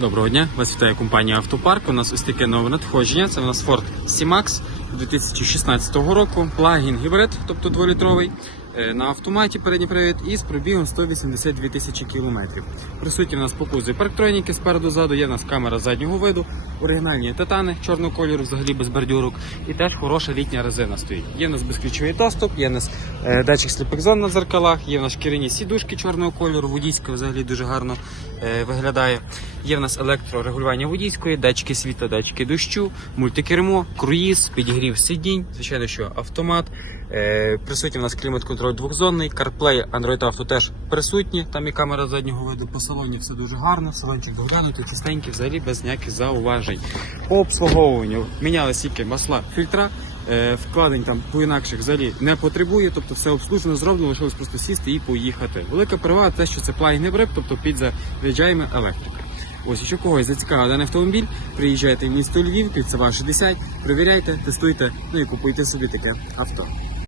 Доброго дня, вас вітає компанія Автопарк. У нас ось таке нове надходження. Це у нас Ford C-Max 2016 року, плагін гібрид, тобто 2-літровий, е, на автоматі передній привід і з пробігом 182 тисячі кілометрів. Присутні в нас по кузові парктроніки спереду ззаду, є в нас камера заднього виду, оригінальні титани чорного кольору, взагалі без бордюрок, і теж хороша літня резина стоїть. Є в нас безключовий доступ, є в нас е, датчик сліпих зон на зеркалах, є в нас шкіряні сідушки чорного кольору, водійська взагалі дуже гарно е, виглядає. Є в нас електрорегулювання водійської, датчики світла, датчики дощу, мультикермо, круїз, підігрів сидінь, звичайно, що автомат. Е, присутній в нас клімат-контроль двохзонний, CarPlay, Android Auto теж присутні. Там і камера заднього виду по салоні, все дуже гарно. Салончик доглянутий, чистенький, взагалі без ніяких зауважень. По обслуговуванню міняли стільки масла, фільтра. е, Вкладень там по інакших взагалі не потребує, тобто все обслужено зроблено, лишилось просто сісти і поїхати. Велика перевага те, що це плагін гібрид, тобто під заряджаємо електрики. Ось, якщо когось зацікавив даний автомобіль, приїжджайте в місто Львів, кільцева 60, перевіряйте, тестуйте, ну і купуйте собі таке авто.